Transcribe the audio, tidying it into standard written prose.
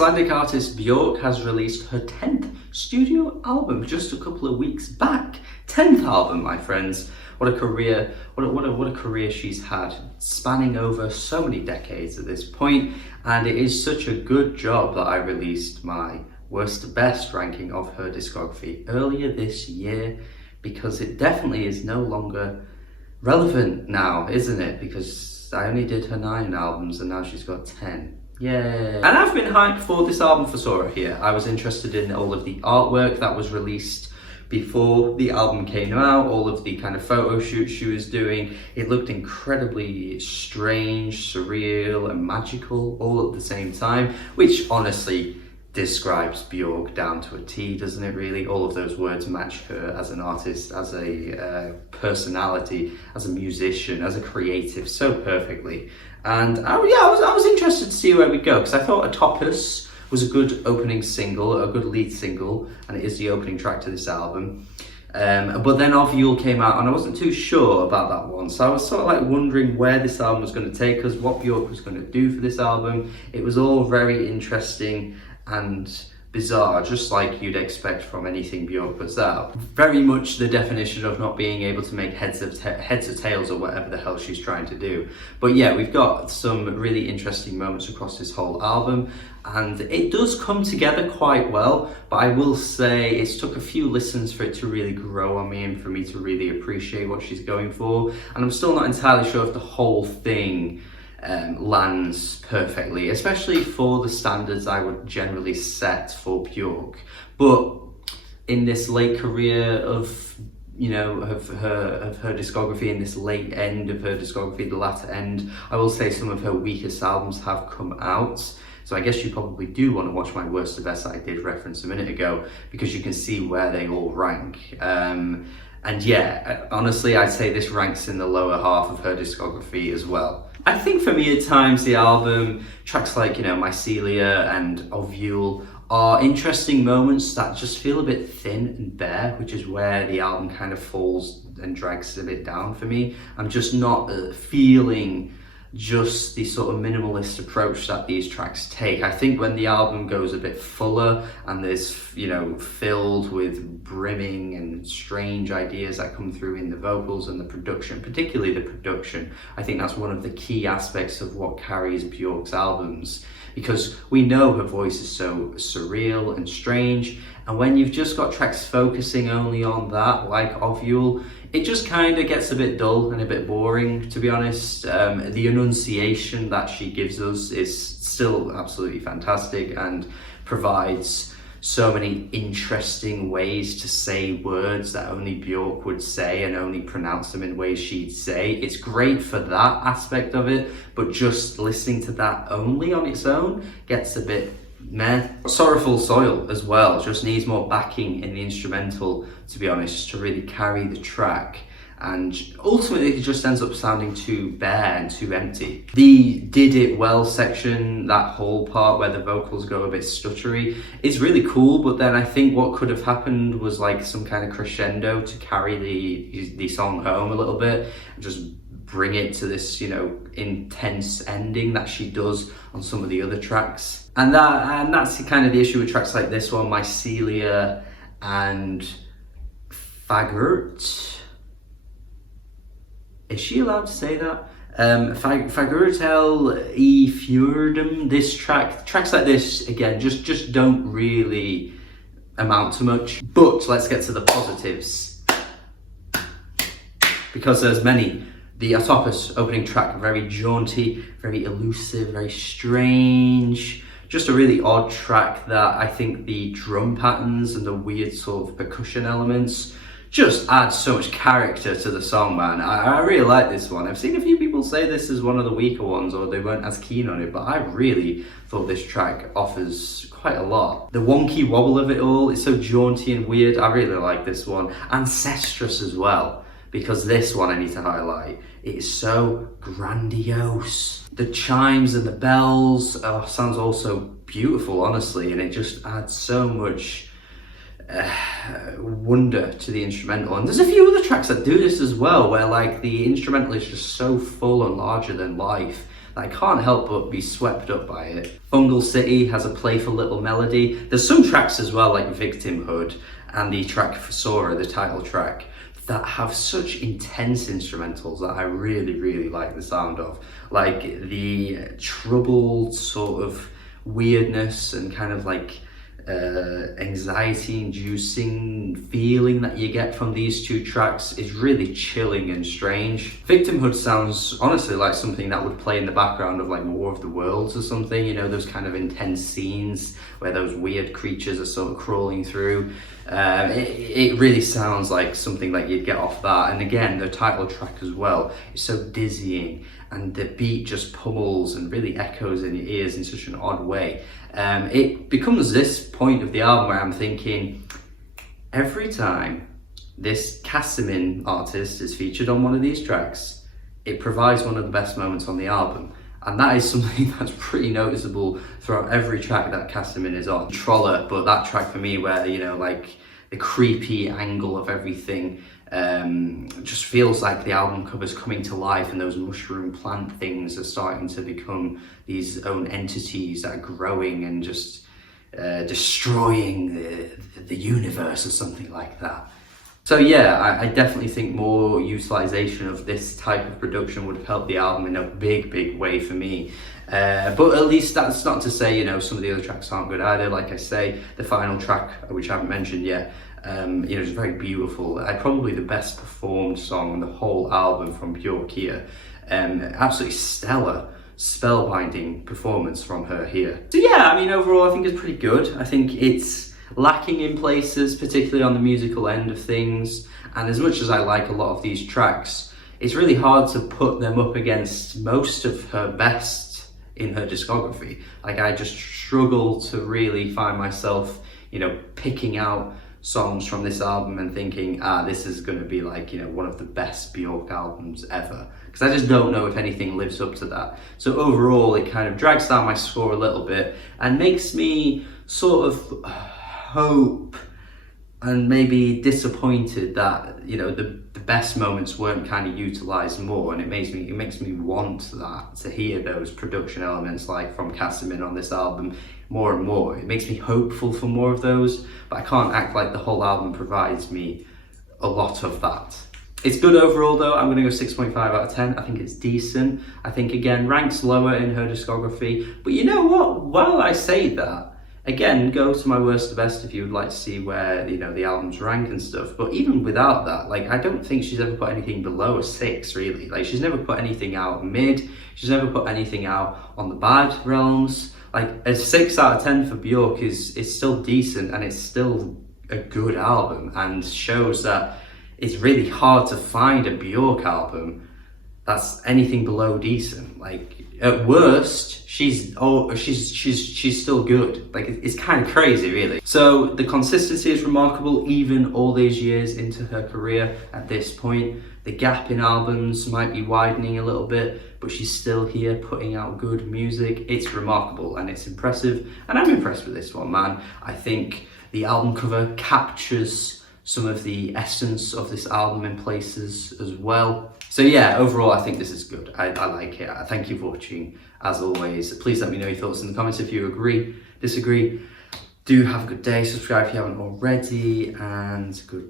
Icelandic artist Björk has released her 10th studio album just a couple of weeks back. 10th album, my friends. What a career, what a career she's had, spanning over so many decades at this point. And it is such a good job that I released my worst to best ranking of her discography earlier this year, because it definitely is no longer relevant now, isn't it? Because I only did her 9 albums and now she's got 10. Yay! And I've been hyped for this album, Fossora, here. I was interested in all of the artwork that was released before the album came out, all of the kind of photo shoots she was doing. It looked incredibly strange, surreal and magical all at the same time, which honestly describes Björk down to a T, doesn't it really? All of those words match her as an artist, as a personality, as a musician, as a creative so perfectly. And I was interested to see where we go, because I thought Atopos was a good opening single, a good lead single, and it is the opening track to this album. But then Ovule came out and I wasn't too sure about that one, so I was sort of like wondering where this album was going to take us, what Björk was going to do for this album. It was all very interesting and bizarre, just like you'd expect from anything Björk puts out. Very much the definition of not being able to make heads or tails or whatever the hell she's trying to do. But yeah, we've got some really interesting moments across this whole album, and it does come together quite well, but I will say it's took a few listens for it to really grow on me and for me to really appreciate what she's going for, and I'm still not entirely sure if the whole thing lands perfectly, especially for the standards I would generally set for Björk. But in this late career of her discography, in this late end of her discography, the latter end, I will say some of her weakest albums have come out. So I guess you probably do want to watch my worst to best that I did reference a minute ago, because you can see where they all rank. And yeah, honestly, I'd say this ranks in the lower half of her discography as well. I think for me at times the album, tracks like, Mycelia and Ovule are interesting moments that just feel a bit thin and bare, which is where the album kind of falls and drags a bit down for me. I'm just not feeling just the sort of minimalist approach that these tracks take. I think when the album goes a bit fuller and there's, filled with brimming and strange ideas that come through in the vocals and the production, particularly the production, I think that's one of the key aspects of what carries Björk's albums, because we know her voice is so surreal and strange, and when you've just got tracks focusing only on that, like Ovule, it just kind of gets a bit dull and a bit boring, to be honest. The enunciation that she gives us is still absolutely fantastic and provides so many interesting ways to say words that only Björk would say, and only pronounce them in ways she'd say. It's great for that aspect of it, but just listening to that only on its own gets a bit meh. Sorrowful Soil as well just needs more backing in the instrumental, to be honest, to really carry the track, and ultimately it just ends up sounding too bare and too empty. The Did It Well section, that whole part where the vocals go a bit stuttery, is really cool, but then I think what could have happened was like some kind of crescendo to carry the song home a little bit, and just bring it to this, intense ending that she does on some of the other tracks. And that's kind of the issue with tracks like this one, Mycelia and Fagurt. Is she allowed to say that? Fagurtel E Fjordum. This tracks like this, again, just don't really amount to much. But let's get to the positives, because there's many. The Atopos opening track, very jaunty, very elusive, very strange. Just a really odd track that I think the drum patterns and the weird sort of percussion elements just add so much character to the song, man. I really like this one. I've seen a few people say this is one of the weaker ones, or they weren't as keen on it, but I really thought this track offers quite a lot. The wonky wobble of it all is so jaunty and weird. I really like this one. Ancestress as well, because this one I need to highlight. It is so grandiose. The chimes and the bells sounds also beautiful, honestly, and it just adds so much wonder to the instrumental. And there's a few other tracks that do this as well, where like the instrumental is just so full and larger than life that I can't help but be swept up by it. Fungal City has a playful little melody. There's some tracks as well, like Victimhood and the track Fossora, the title track, that have such intense instrumentals that I really, really like the sound of. Like the troubled sort of weirdness and kind of like anxiety-inducing feeling that you get from these two tracks is really chilling and strange. Victimhood sounds honestly like something that would play in the background of like War of the Worlds or something, you know, those kind of intense scenes where those weird creatures are sort of crawling through. It really sounds like something that you'd get off that. And again, the title track as well is so dizzying, and the beat just pummels and really echoes in your ears in such an odd way. It becomes this point of the album where I'm thinking, every time this Casamin artist is featured on one of these tracks, it provides one of the best moments on the album. And that is something that's pretty noticeable throughout every track that Casamin is on. Troller, but that track for me where, you know, like the creepy angle of everything just feels like the album cover's coming to life, and those mushroom plant things are starting to become these own entities that are growing and just destroying the universe or something like that. So yeah, I definitely think more utilization of this type of production would have helped the album in a big, big way for me. But at least that's not to say, you know, some of the other tracks aren't good either. Like I say, the final track, which I haven't mentioned yet, you know, it's very beautiful. Probably the best performed song on the whole album from Björk here. Absolutely stellar, spellbinding performance from her here. So yeah, I mean, overall I think it's pretty good. I think it's lacking in places, particularly on the musical end of things. And as much as I like a lot of these tracks, it's really hard to put them up against most of her best in her discography. Like, I just struggle to really find myself, you know, picking out songs from this album and thinking, this is going to be like, you know, one of the best Björk albums ever, because I just don't know if anything lives up to that. So overall, it kind of drags down my score a little bit and makes me sort of hope and maybe disappointed that, you know, the best moments weren't kind of utilized more, and it makes me want that, to hear those production elements like from Casamin on this album more and more. It makes me hopeful for more of those, but I can't act like the whole album provides me a lot of that. It's good overall though. I'm going to go 6.5 out of 10. I think it's decent. I think, again, ranks lower in her discography, but you know what, while I say that, again, go to my worst to best if you would like to see where, you know, the albums rank and stuff. But even without that, like, I don't think she's ever put anything below a 6, really. Like, she's never put anything out mid. She's never put anything out on the bad realms. Like, a 6 out of 10 for Björk is still decent, and it's still a good album, and shows that it's really hard to find a Björk album that's anything below decent. Like, at worst, she's still good. Like, it's kind of crazy, really. So the consistency is remarkable, even all these years into her career at this point. The gap in albums might be widening a little bit, but she's still here putting out good music. It's remarkable and it's impressive, and I'm impressed with this one, man. I think the album cover captures some of the essence of this album in places as well. So yeah, overall I think this is good. I like it. Thank you for watching. As always, please let me know your thoughts in the comments if you agree, disagree. Do have a good day. Subscribe if you haven't already, and goodbye.